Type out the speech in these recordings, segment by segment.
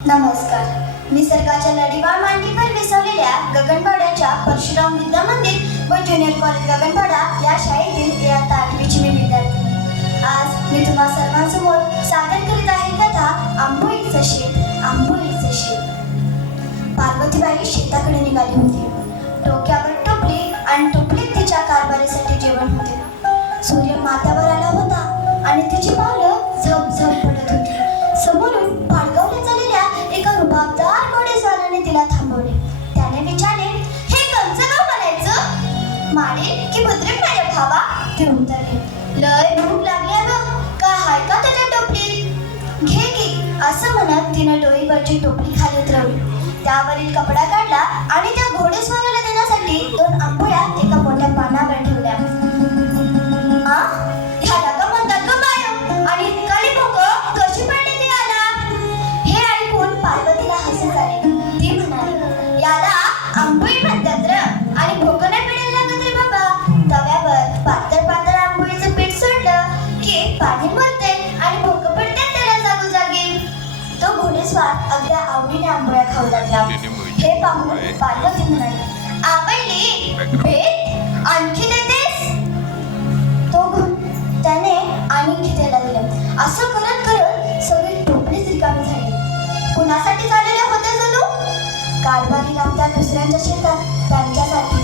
नमस्कार. निसर्गाच्या लढीवाळ मांडीवर विसवलेल्या गगनबावड्याच्या परशुराम विद्या मंदिर व ज्युनियर कॉलेज गगनबावडा या शाळेतील इयत्ता 8वीची मी विद्यार्थी. आज मी तुम्हा सर्वांसमोर सादर करीत आहे कथा आंबोळीचं शेत. आंबोळीचं शेत. पार्वतीबाई शेताकडे निघाली होती. डोक्यावर टोपली आणि टोपलीत तिच्या कारभारीसाठी जेवण होते. सूर्य माथ्यावर आला होता आणि तिची पावलं झपझप पडत होती. समोरून पाडगावला चाललेल्या एका रुबाबदार घोडेस्वाराने तिला थांबवले. त्याने विचारले, हे कोणचं गाव म्हणायचं? माडे की भद्रक माझ्या भावा? ते उतरले. लय भूक लागली अगं, काय हाय का तुझ्या टोपलीत? घे की, असं म्हणत तिनं डोईवरची टोपली खाली उतरवली. त्यावरील कपडा काढला आणि त्या घोडेस्वाराला देण्यासाठी 2 आंबोळ्या एका मोठ्या पानावर ठेवल्या. ह्याला का म्हणतात गं बाय? आणि काळी भोक कशी पडली ती याला? हे ऐकून पार्वतीला हसत आले. ती म्हणाली, याला आंबोळी म्हणतात र, आणि भोक नाही पडायला लागत रे बाबा. तव्यावर पातळ पातळ आंबोळीचं पीठ सोडलं की पाणी मुरते आणि भोक पडते त्याला जागोजागी. तो घोडेस्वार अगदी आवडीने आंबोळ्या खाऊ लागला. हे पाहून पार्वती म्हणाली, आवडली? भेट आणखी देतेस? त्याने आणि खिद्याला दिलं. असं करत करत सगळी टोपलीच रिकामी झाली. कुणासाठी झालेल्या होत्या जणू? कारभारी लावता दुसऱ्यांच्या शेतात त्यांच्यासाठी.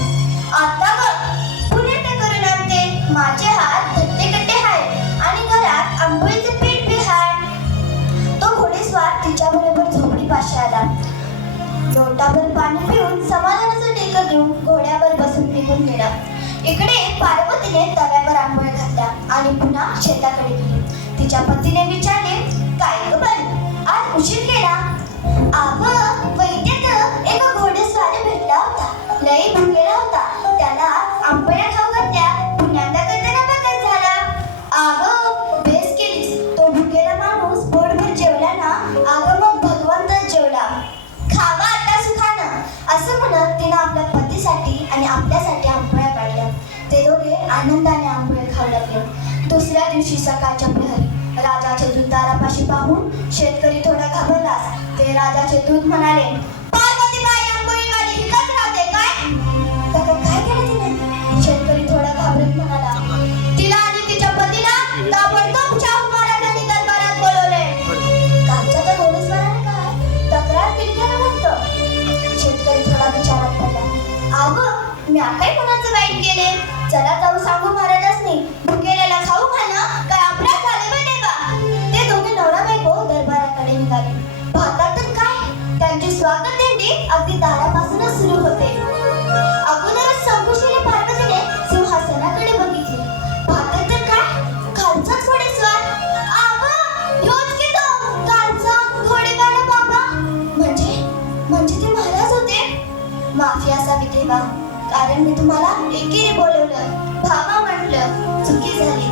आता बघ, पुणे ते करून आणते. माझे हात धट्टे हाय आणि घरात आंबोळीचे पीठ बी हाय. तो घोडेस्वार तिच्याबरोबर झोपडीपाशी आला. लोटाभर पाणी पिऊन समाधानाचं टेकं देऊन घोड्यावर बसून निघून गेला. इकडे पार्वतीने तव्यावर आंबोळ्या घातल्या आणि पुन्हा शेताकडे गेली. तिच्या पतीने विचारले, काय ग बाई, आज उशीर केला? अगं वैद्यात एका घोडेस्वार भेटला होता. लई भुकेला होता. त्याला आंबोळ्या खाऊ घातल्या. पुण्यांदा करताना बदल झाला. अगं बेस केलीस. तो भुकेला माणूस पोटभर जेवला ना, अगं मग भगवंतच जेवला. खावा आता सुखानं, असं म्हणत तिनं आपल्या पतीसाठी आणि आपल्यासाठी आंबोळ्या काढल्या. ते दोघे आनंदाने आंबोळे खाऊ लागले. दुसऱ्या दिवशी सकाळच्या प्रहरी राजाचे दूध दारापाशी पाहून शेतकरी थोडा घाबरलास. ते राजाचे दूध म्हणाले, पार्वतीबाई आंबोळीवाली विकत राहते काय? काय केलं तिने? शेतकरी थोडा घाबरत म्हणाला, तिला आणि तिच्या पतीला ताबडतोब शाहू महाराजांनी दरबारात बोलवले. कालच्या त्या घोडेस्वाराने काय तक्रार केली त्याला म्हणतं? शेतकरी थोडा विचारात पडला. अगं मी काय कोणाचं वाईट केले? चला जाऊ सांगू महाराजांनी. भुकेल्याला खाऊ घालणं काय अपराध झाले माहिती का? ते दोघे नवरा बायको दरबाराकडे निघाले. पाहतात तर काय, त्यांची स्वागत दिंडी अगदी दारापासूनच सुरू होते. अगोदरच संकुशीने पार्वतीने सिंहासनाकडे बघितले. पाहतात तर काय, खालचाच घोडेस्वार. ह्योच की तो कालचा घोडेवाला बाबा. म्हणजे ते महाराज होते. माफी असावी देवा, कारण मी तुम्हाला एकेरी बोलवलं, भावा म्हटलं, चुकी झाली.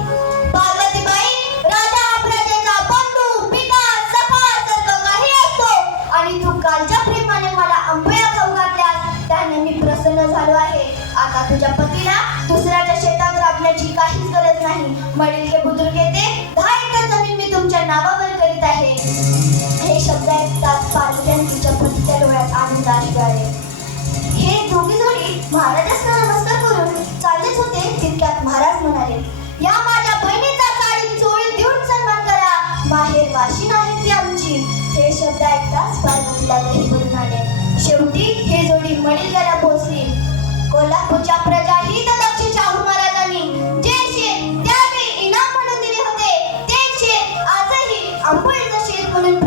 पार्वतीबाई, राजा हा प्रजेचा बंधू, पिता, सखा सारखं काही असतो, आणि तू कालच्या प्रेमाने मला आंबोळ्या खाऊ घातल्यास त्याने मी प्रसन्न झालो आहे. आता तुझ्या पतीला दुसऱ्याच्या शेतात राबण्याची काहीच गरज नाही. मडिलके बुजुर्गे ते 10 एकर जमीन मी तुमच्या नावावर करीत आहे. हे शब्द ऐकताच पार्वतीने तिच्या पतीच्या डोळ्यात आनंद आले. हे दोघे जोडी महाराजांना नमस्कार करून चाललेच होते. तितक्यात महाराज म्हणाले, या माझ्या बहिणीचा साडी चोळी देऊन सन्मान करा. बाहेर वाशीन आहे ती आमची. हे शब्द ऐकताच पार्वतीला दही भरून आले. शेवटी हे जोडी मडिलक्याला पोहोचली. कोल्हापूरच्या प्रजा ही दक्ष शाहू महाराजांनी जे शेत त्यावेळी इनाम म्हणून दिले होते, ते शेत आजही आंबोळीचं शेत म्हणून